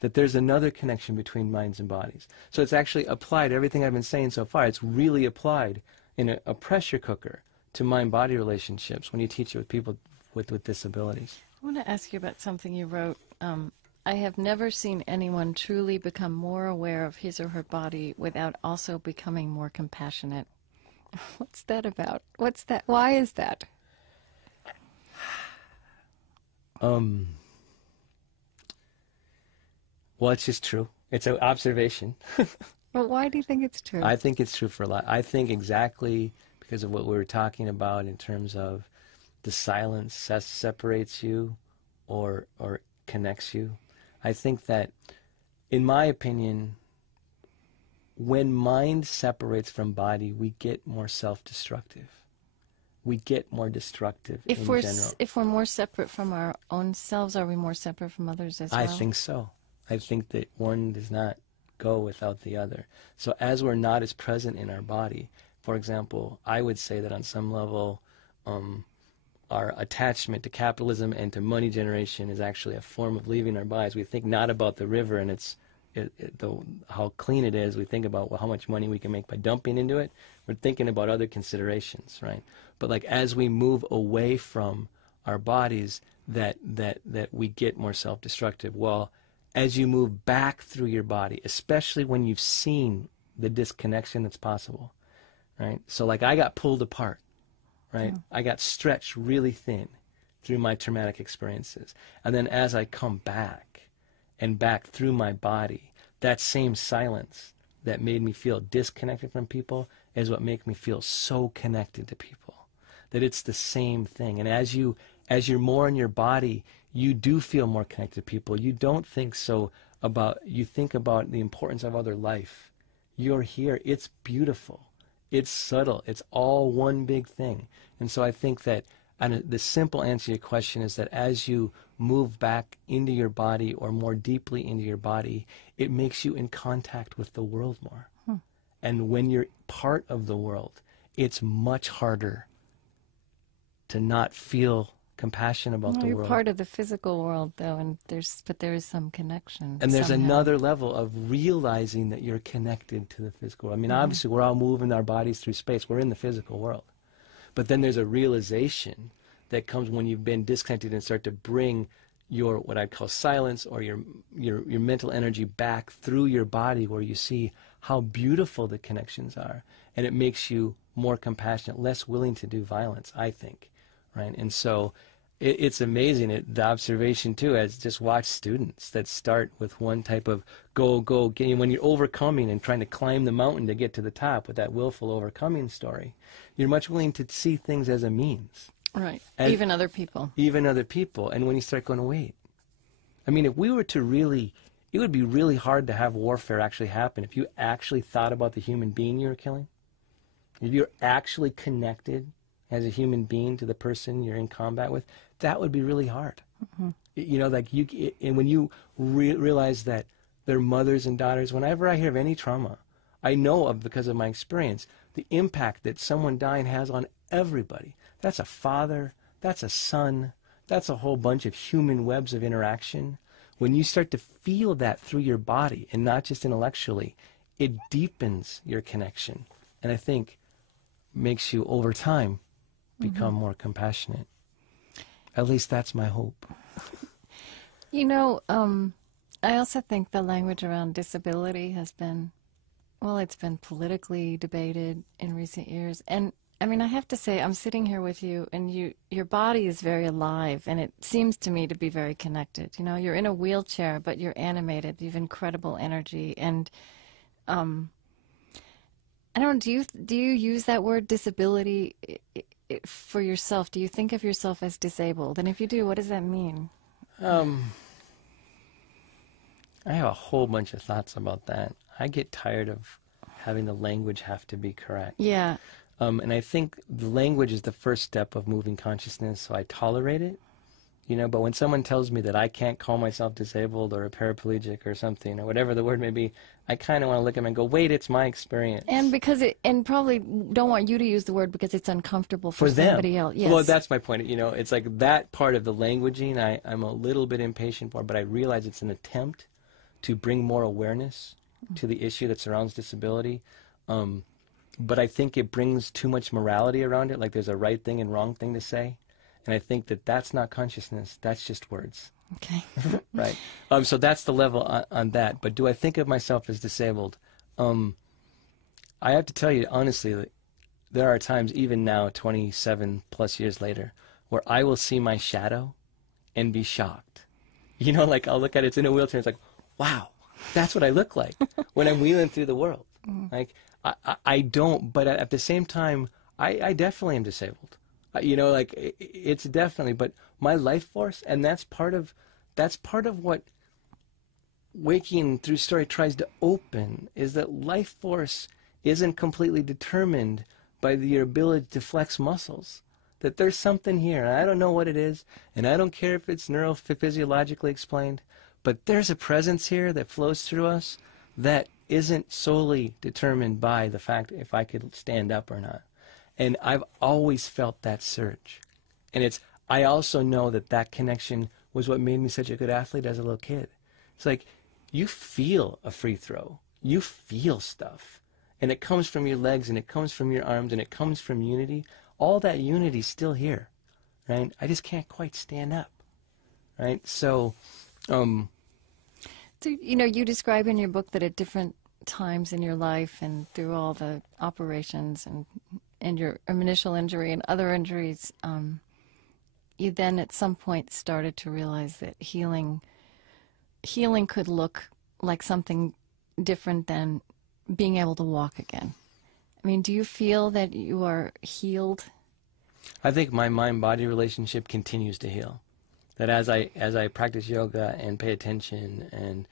That there's another connection between minds and bodies. So it's actually applied, everything I've been saying so far, it's really applied in a pressure cooker to mind-body relationships when you teach it with people with disabilities. I want to ask you about something you wrote. I have never seen anyone truly become more aware of his or her body without also becoming more compassionate. What's that about? What's that? Why is that? Well, it's just true. It's an observation. Well, why do you think it's true? I think it's true for a lot. I think exactly because of what we were talking about in terms of the silence separates you or connects you. I think that, in my opinion, when mind separates from body, we get more self-destructive. We get more destructive in general. If we're more separate from our own selves, are we more separate from others as well? I think so. I think that one does not go without the other. So as we're not as present in our body, for example, I would say that on some level, our attachment to capitalism and to money generation is actually a form of leaving our bodies. We think not about the river and how clean it is. We think about, well, how much money we can make by dumping into it. We're thinking about other considerations, right? But like as we move away from our bodies, that we get more self-destructive. Well, as you move back through your body, especially when you've seen the disconnection that's possible, right? So like I got pulled apart, right? I got stretched really thin through my traumatic experiences. And then as I come back and back through my body, that same silence that made me feel disconnected from people is what makes me feel so connected to people. That it's the same thing. And as you're more in your body, you do feel more connected to people. You don't think you think about the importance of other life. You're here. It's beautiful. It's subtle. It's all one big thing. And so I think that And the simple answer to your question is that as you move back into your body or more deeply into your body, it makes you in contact with the world more. And when you're part of the world, it's much harder to not feel compassion about the You're world. part of the physical world, though, and there is some connection. And there's somehow. another level of realizing that you're connected to the physical world. I mean, obviously, we're all moving our bodies through space. We're in the physical world. But then there's a realization that comes when you've been disconnected and start to bring your, what I call silence, or your mental energy back through your body, where you see how beautiful the connections are. And it makes you more compassionate, less willing to do violence, I think. Right? And so it's amazing, the observation too, as just watch students that start with one type of go, when you're overcoming and trying to climb the mountain to get to the top with that willful overcoming story, you're much willing to see things as a means. Right. And even other people. Even other people. And when you start going, wait, I mean, if we were to really, it would be really hard to have warfare actually happen if you actually thought about the human being you were killing. If you're actually connected as a human being to the person you're in combat with, that would be really hard. You know, like and when you realize that they're mothers and daughters, whenever I hear of any trauma, I know of, because of my experience, the impact that someone dying has on everybody. That's a father, that's a son, that's a whole bunch of human webs of interaction. When you start to feel that through your body and not just intellectually, it deepens your connection. And I think makes you, over time, become more compassionate. At least that's my hope. You know, I also think the language around disability has been, well, it's been politically debated in recent years. And I mean, I have to say, I'm sitting here with you, and your body is very alive, and it seems to me to be very connected. You know, you're in a wheelchair, but you're animated. You have incredible energy. And I don't know, do you use that word disability for yourself? Do you think of yourself as disabled? And if you do, what does that mean? I have a whole bunch of thoughts about that. I get tired of having the language have to be correct. Yeah. And I think the language is the first step of moving consciousness, so I tolerate it. You know, but when someone tells me that I can't call myself disabled or a paraplegic or something, or whatever the word may be, I kind of want to look at them and go, wait, it's my experience. And and probably don't want you to use the word because it's uncomfortable for them. somebody else. Yes. Well, that's my point. You know, it's like that part of the languaging I'm a little bit impatient for, but I realize it's an attempt to bring more awareness to the issue that surrounds disability. But I think it brings too much morality around it, like there's a right thing and wrong thing to say. And I think that that's not consciousness, that's just words. Okay. Right. So that's the level on that. But do I think of myself as disabled? I have to tell you, honestly, that there are times, even now, 27 plus years later, where I will see my shadow and be shocked. You know, like I'll look at it, it's in a wheelchair, it's like, wow, that's what I look like when I'm wheeling through the world. Like, I don't, but at the same time, I definitely am disabled. You know, like it's definitely, but my life force, and that's part of what Waking Through Story tries to open, is that life force isn't completely determined by your ability to flex muscles. That there's something here, and I don't know what it is, and I don't care if it's neurophysiologically explained, but there's a presence here that flows through us that isn't solely determined by the fact if I could stand up or not. And I've always felt that surge. And I also know that connection was what made me such a good athlete as a little kid. It's like, you feel a free throw. You feel stuff. And it comes from your legs, and it comes from your arms, and it comes from unity. All that unity's still here, right? I just can't quite stand up, right? So, So, you know, you describe in your book that at different times in your life and through all the operations and your initial injury and other injuries, you then at some point started to realize that healing could look like something different than being able to walk again. I mean, do you feel that you are healed? I think my mind-body relationship continues to heal. That as I practice yoga and pay attention and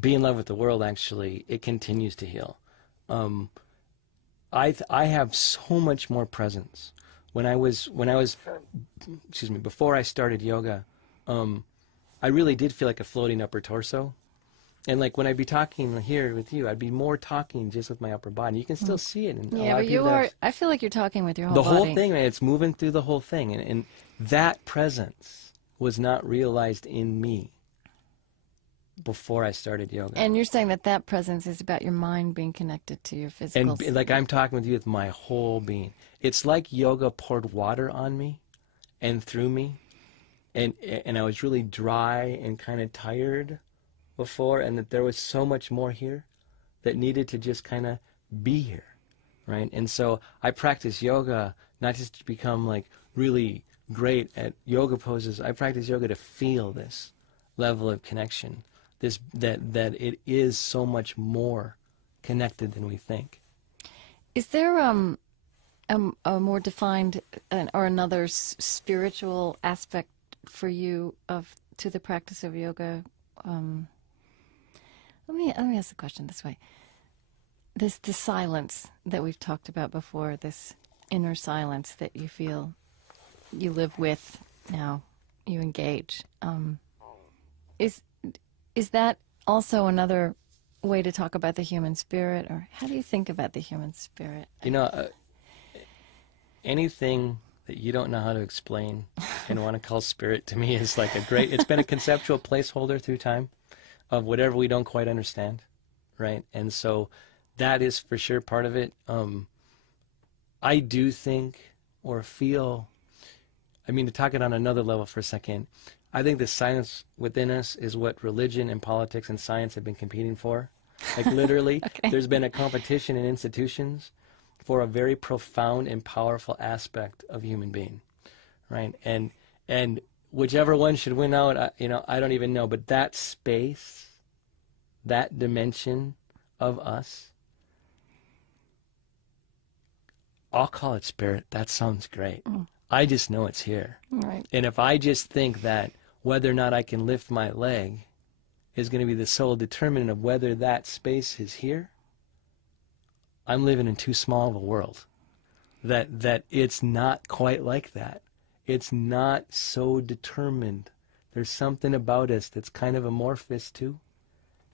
be in love with the world, actually, it continues to heal. I have so much more presence excuse me, before I started yoga, I really did feel like a floating upper torso. And like when I'd be talking here with you, I'd be more talking just with my upper body. You can still see it. And Yeah, but you are, I feel like you're talking with your whole body. The whole thing, man, it's moving through the whole thing. And that presence was not realized in me before I started yoga. And you're saying that that presence is about your mind being connected to your physical And like I'm talking with you with my whole being. It's like yoga poured water on me and through me. And I was really dry and kind of tired before, and that there was so much more here that needed to just kind of be here, right? And so I practice yoga not just to become like really great at yoga poses. I practice yoga to feel this level of connection, this that it is so much more connected than we think. Is there a more defined or another spiritual aspect for you to the practice of yoga? Let me ask the question this way. The silence that we've talked about before, this inner silence that you feel you live with now, you engage. Is that also another way to talk about the human spirit, or how do you think about the human spirit? You know, anything that you don't know how to explain and want to call spirit to me is like it's been a conceptual placeholder through time of whatever we don't quite understand, right? And so that is for sure part of it. I do think or feel, I mean, to talk it on another level for a second, I think the silence within us is what religion and politics and science have been competing for. Like literally, Okay. There's been a competition in institutions for a very profound and powerful aspect of human being, right? And whichever one should win out, I don't even know. But that space, that dimension of us, I'll call it spirit. That sounds great. I just know it's here. Right. And if I just think that whether or not I can lift my leg is going to be the sole determinant of whether that space is here, I'm living in too small of a world. That it's not quite like that. It's not so determined. There's something about us that's kind of amorphous too,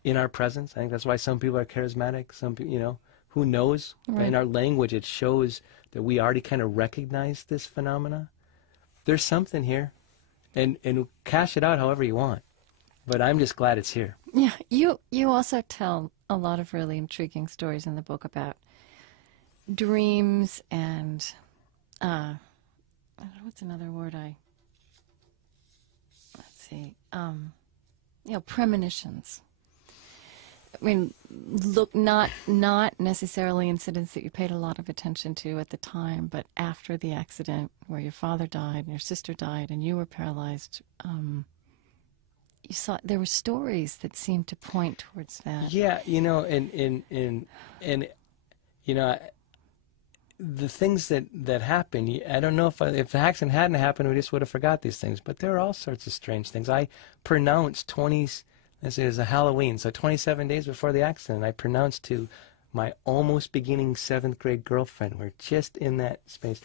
in our presence. I think that's why some people are charismatic. Some people, who knows? Right. In our language, it shows that we already kind of recognize this phenomena. There's something here, and cash it out however you want. But I'm just glad it's here. Yeah, you also tell a lot of really intriguing stories in the book about dreams and what's another word let's see, premonitions. I mean, look, not necessarily incidents that you paid a lot of attention to at the time, but after the accident where your father died and your sister died and you were paralyzed, you saw there were stories that seemed to point towards that. Yeah, the things that happen, I don't know if the accident hadn't happened, we just would have forgot these things. But there are all sorts of strange things. I pronounced it was a Halloween, so 27 days before the accident, I pronounced to my almost beginning 7th grade girlfriend, we're just in that space,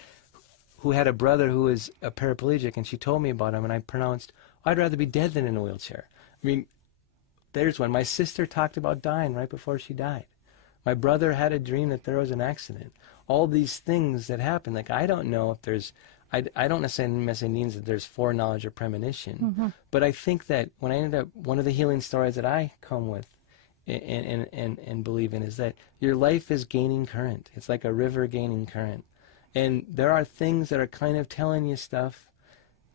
who had a brother who was a paraplegic, and she told me about him, and I pronounced, I'd rather be dead than in a wheelchair. I mean, there's one. My sister talked about dying right before she died. My brother had a dream that there was an accident. All these things that happen, like I don't know if there's, I don't necessarily mean that there's foreknowledge or premonition, but I think that when I ended up, one of the healing stories that I come with and believe in is that your life is gaining current. It's like a river gaining current. And there are things that are kind of telling you stuff.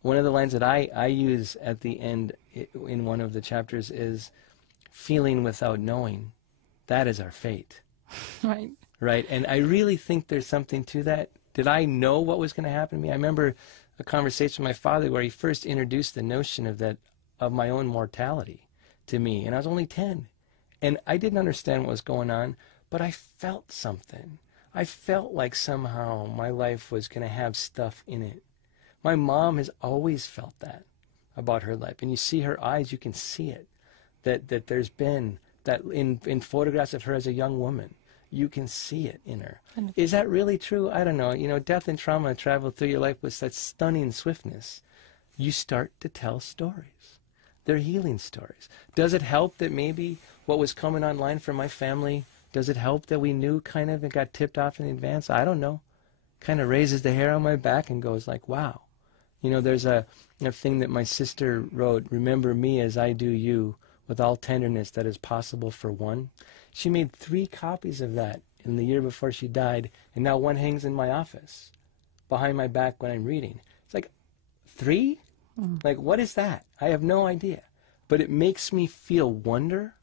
One of the lines that I use at the end in one of the chapters is, feeling without knowing, that is our fate. Right. Right? And I really think there's something to that. Did I know what was going to happen to me? I remember a conversation with my father where he first introduced the notion of my own mortality to me, and I was only 10. And I didn't understand what was going on, but I felt something. I felt like somehow my life was going to have stuff in it. My mom has always felt that about her life. And you see her eyes, you can see it. That there's been, that in photographs of her as a young woman, you can see it in her. And Is that really true? I don't know. You know, death and trauma travel through your life with such stunning swiftness. You start to tell stories. They're healing stories. Does it help that maybe what was coming online for my family, does it help that we knew kind of and got tipped off in advance? I don't know. Kind of raises the hair on my back and goes like, wow. You know, there's a thing that my sister wrote, remember me as I do you, with all tenderness that is possible for one. She made 3 copies of that in the year before she died, and now one hangs in my office behind my back when I'm reading. It's like, 3? Like, what is that? I have no idea. But it makes me feel wonder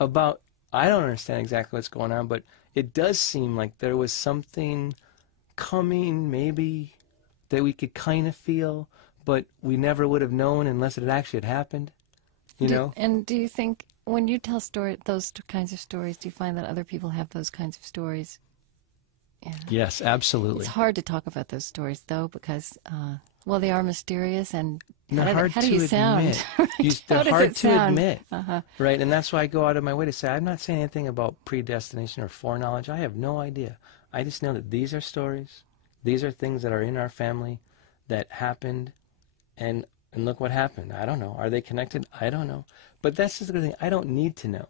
about, I don't understand exactly what's going on, but it does seem like there was something coming, maybe, that we could kind of feel, but we never would have known unless it actually had happened. You know? And do you think, when you tell those kinds of stories, do you find that other people have those kinds of stories? Yeah. Yes, absolutely. It's hard to talk about those stories, though, because, well, they are mysterious, and how do you sound? Right? They're hard to admit, Uh-huh. right? And that's why I go out of my way to say, I'm not saying anything about predestination or foreknowledge. I have no idea. I just know that these are stories. These are things that are in our family that happened, and look what happened. I don't know. Are they connected? I don't know. But that's just the thing. I don't need to know.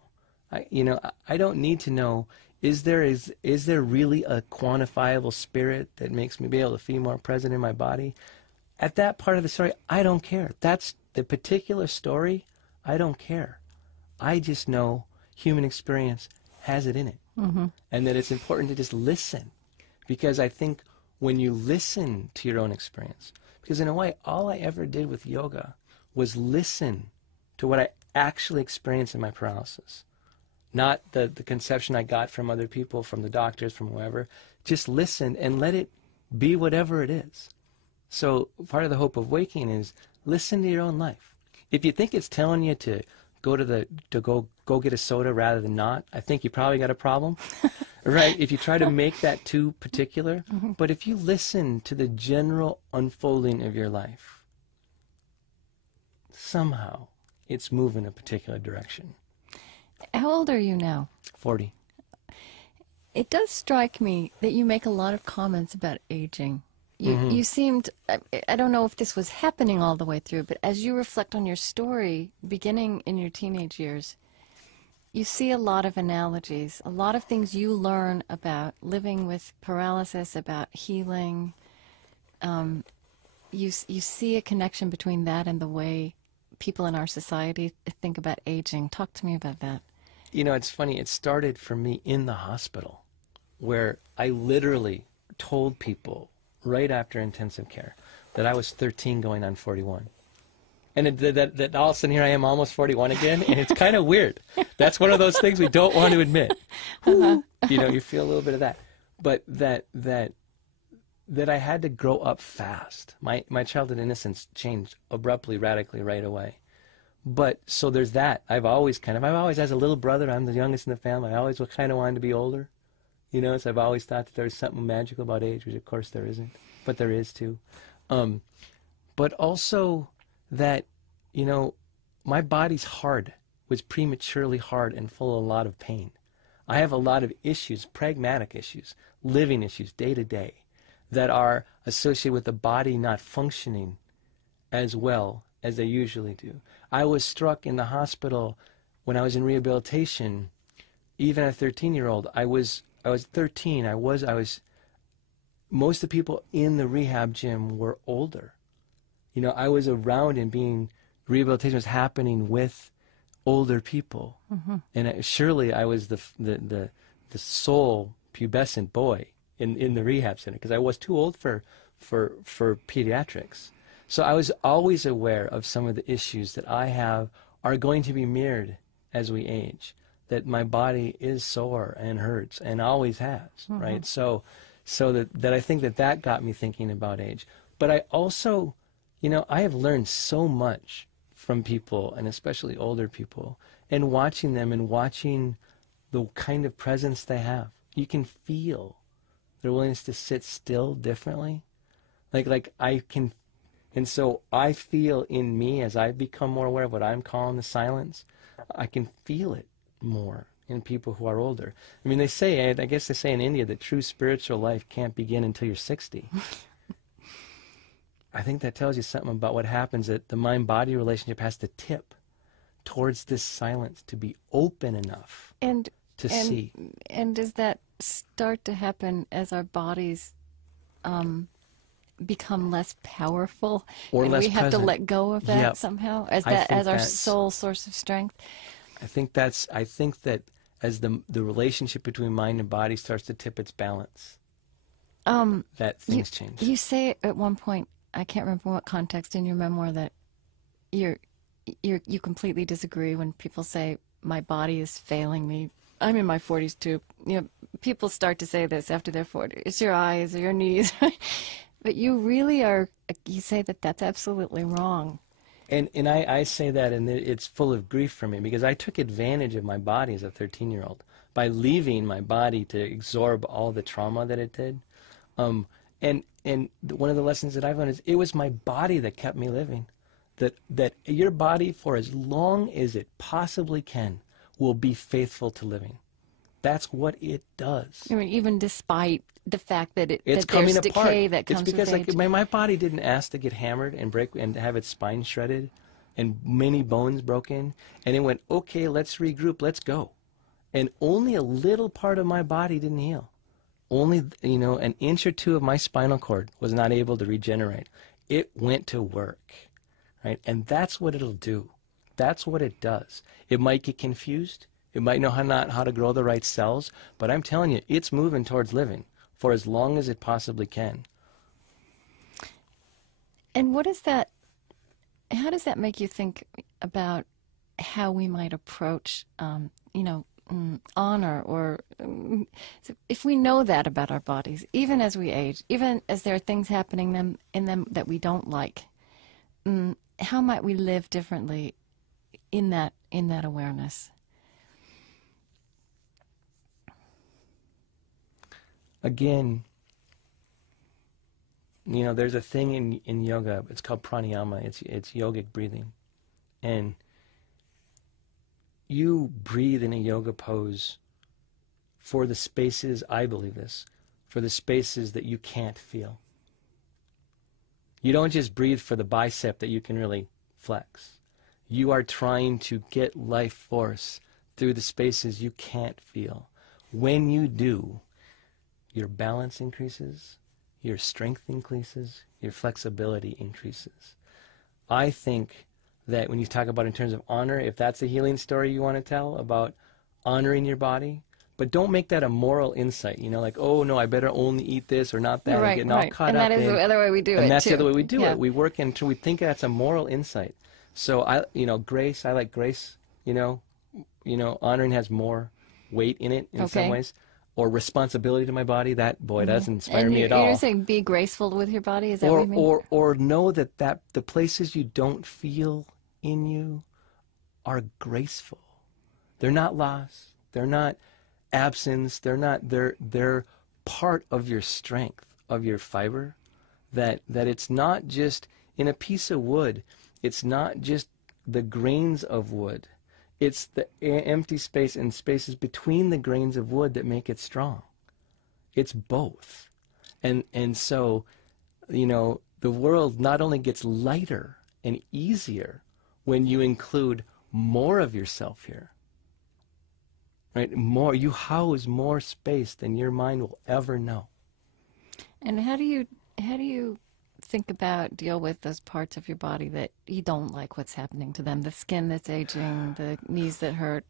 I don't need to know, is there really a quantifiable spirit that makes me be able to feel more present in my body? At that part of the story, I don't care. That's the particular story. I don't care. I just know human experience has it in it. And that it's important to just listen. Because I think when you listen to your own experience, because in a way, all I ever did with yoga was listen to what I actually experienced in my paralysis. Not the conception I got from other people, from the doctors, from whoever. Just listen and let it be whatever it is. So part of the hope of waking is listen to your own life. If you think it's telling you to go get a soda rather than not, I think you probably got a problem. Right? If you try to make that too particular. But if you listen to the general unfolding of your life, somehow it's moving a particular direction. How old are you now? 40. It does strike me that you make a lot of comments about aging. You seemed, I don't know if this was happening all the way through, but as you reflect on your story, beginning in your teenage years, you see a lot of analogies, a lot of things you learn about living with paralysis, about healing. You see a connection between that and the way people in our society think about aging. Talk to me about that. You know, it's funny. It started for me in the hospital, where I literally told people right after intensive care that I was 13 going on 41. And that all of a sudden here I am almost 41 again, and it's kind of weird. That's one of those things we don't want to admit. You know, you feel a little bit of that. But that I had to grow up fast. My childhood innocence changed abruptly, radically right away. But so there's that. I've always, as a little brother, I'm the youngest in the family, I always kind of wanted to be older. You know, so I've always thought that there's something magical about age, which of course there isn't, but there is too. But also that, you know, my body's hard, was prematurely hard and full of a lot of pain. I have a lot of issues, pragmatic issues, living issues, day to day, that are associated with the body not functioning as well as they usually do. I was struck in the hospital when I was in rehabilitation, even a 13-year-old. I was 13. Most of the people in the rehab gym were older. You know, I was around and rehabilitation was happening with older people. And surely I was the sole pubescent boy in the rehab center, because I was too old for pediatrics. So I was always aware of some of the issues that I have are going to be mirrored as we age, that my body is sore and hurts and always has, right? So that I think that got me thinking about age. But I also, you know, I have learned so much from people, and especially older people, and watching them and watching the kind of presence they have. You can feel their willingness to sit still differently. Like I can, and so I feel in me, as I've become more aware of what I'm calling the silence, I can feel it more in people who are older. I mean, they say, I guess they say in India that true spiritual life can't begin until you're 60. I think that tells you something about what happens, that the mind-body relationship has to tip towards this silence to be open enough to see. And does that start to happen as our bodies become less powerful, or and less we have present. to let go of that somehow, as our sole source of strength? I think that as the relationship between mind and body starts to tip its balance, that things change. You say at one point, I can't remember what context in your memoir, that you completely disagree when people say my body is failing me. I'm in my 40s too. You know, people start to say this after they're 40. It's your eyes or your knees. But you really are, you say that that's absolutely wrong. And I say that, and it's full of grief for me, because I took advantage of my body as a 13-year-old by leaving my body to absorb all the trauma that it did. And one of the lessons that I've learned is it was my body that kept me living. That your body, for as long as it possibly can, will be faithful to living. That's what it does. I mean, even despite the fact that it's that coming there's apart. decay that comes it's because with age. my body didn't ask to get hammered and break and have its spine shredded and many bones broken, and it went, okay, let's regroup, let's go. And only a little part of my body didn't heal. Only, an inch or two of my spinal cord was not able to regenerate. It went to work, right? And that's what it'll do. That's what it does. It might get confused. It might know how to grow the right cells, but I'm telling you, it's moving towards living for as long as it possibly can. And how does that make you think about how we might approach, honor, or if we know that about our bodies, even as we age, even as there are things happening in them that we don't like, how might we live differently in that awareness? Again, there's a thing in yoga. It's called pranayama. It's yogic breathing, and you breathe in a yoga pose for the spaces, I believe this, for the spaces that you can't feel. You don't just breathe for the bicep that you can really flex. You are trying to get life force through the spaces you can't feel. When you do, your balance increases, your strength increases, your flexibility increases. I think that when you talk about in terms of honor, if that's a healing story you want to tell about honoring your body, but don't make that a moral insight, like, oh no, I better only eat this or not that, right, and getting all caught and up that is the other way we do it, and that's too. the other way we do Yeah. it. We work until we think that's a moral insight. So grace, I like grace, honoring has more weight in it in some ways. Or responsibility to my body, that, boy, doesn't inspire me at all. You're saying be graceful with your body? Is that what you mean? Or know that the places you don't feel in you are graceful. They're not loss. They're not absence. They're part of your strength, of your fiber. That it's not just in a piece of wood. It's not just the grains of wood. It's the empty space and spaces between the grains of wood that make it strong. It's both. And so, the world not only gets lighter and easier when you include more of yourself here. Right? You house more space than your mind will ever know. And how do you deal with those parts of your body that you don't like what's happening to them? The skin that's aging, the knees that hurt.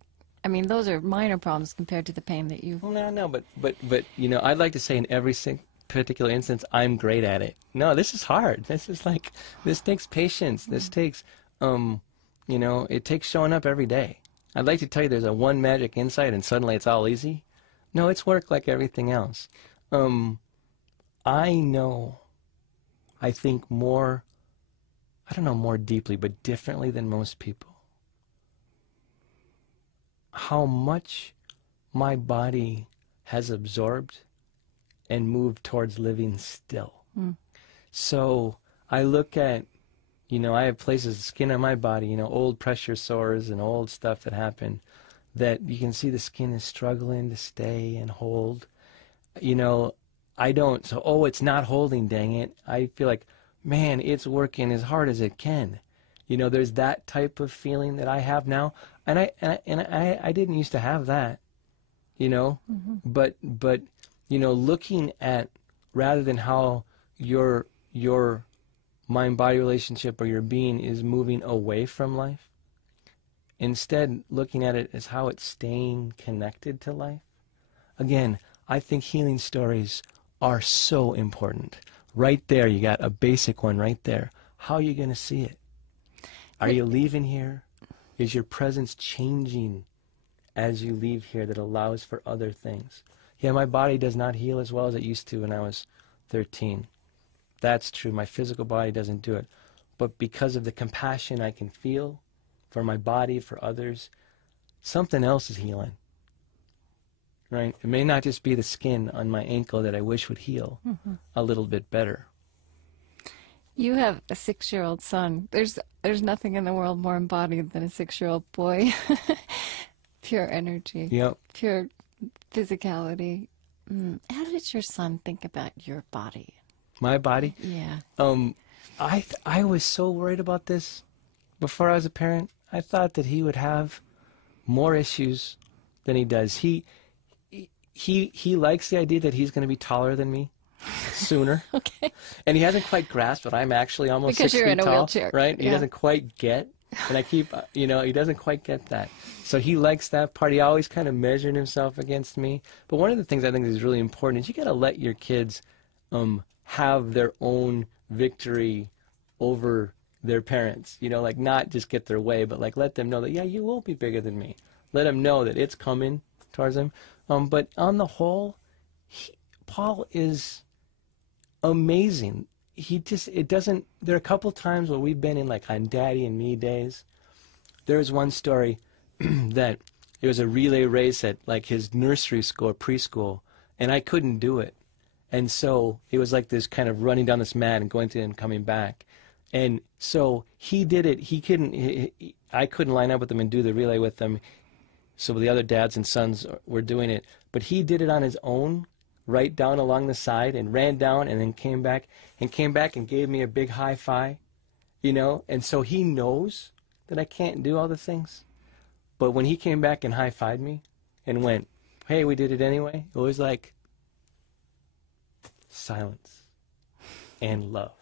I mean, those are minor problems compared to the pain that you... Well, no, but I'd like to say in every particular instance, I'm great at it. No, this is hard. This takes patience. This takes, it takes showing up every day. I'd like to tell you there's a one magic insight and suddenly it's all easy. No, it's work like everything else. I think more deeply, but differently than most people. How much my body has absorbed and moved towards living still. So I look at, I have places, skin on my body, old pressure sores and old stuff that happened that you can see the skin is struggling to stay and hold. You know, I don't, so, oh, it's not holding, dang it. I feel like, man, it's working as hard as it can. You know, there's that type of feeling that I have now, and I didn't used to have that, you know, but you know, looking at, rather than how your mind-body relationship or your being is moving away from life, instead looking at it as how it's staying connected to life. Again, I think healing stories are so important. Right there, you got a basic one right there. How are you going to see it? Are you leaving here? Is your presence changing as you leave here that allows for other things? Yeah, my body does not heal as well as it used to when I was 13. That's true. My physical body doesn't do it. But because of the compassion I can feel for my body, for others, something else is healing. Right? It may not just be the skin on my ankle that I wish would heal a little bit better. You have a 6-year-old son. There's nothing in the world more embodied than a 6-year-old boy. Pure energy. Yep. Pure physicality. How did your son think about your body? My body? Yeah. I was so worried about this before I was a parent. I thought that he would have more issues than he does. He likes the idea that he's going to be taller than me sooner. Okay. And he hasn't quite grasped that I'm actually almost Because 6 you're feet in a tall, wheelchair. right? Yeah. He doesn't quite get. And I keep, you know, he doesn't quite get that. So he likes that part. He always kind of measured himself against me. But one of the things I think is really important is you got to let your kids have their own victory over their parents. You know, like not just get their way, but like let them know that, yeah, you will be bigger than me. Let them know that it's coming towards them. But on the whole, Paul is amazing. There are a couple times where we've been in like on Daddy and Me days. There was one story that it was a relay race at like his nursery school or preschool, and I couldn't do it. And so it was like this kind of running down this mat and going through and coming back. And so he did it. I couldn't line up with him and do the relay with them. So the other dads and sons were doing it. But he did it on his own, right down along the side, and ran down and then came back and gave me a big high five, you know. And so he knows that I can't do all the things. But when he came back and high-fived me and went, hey, we did it anyway, it was like silence and love.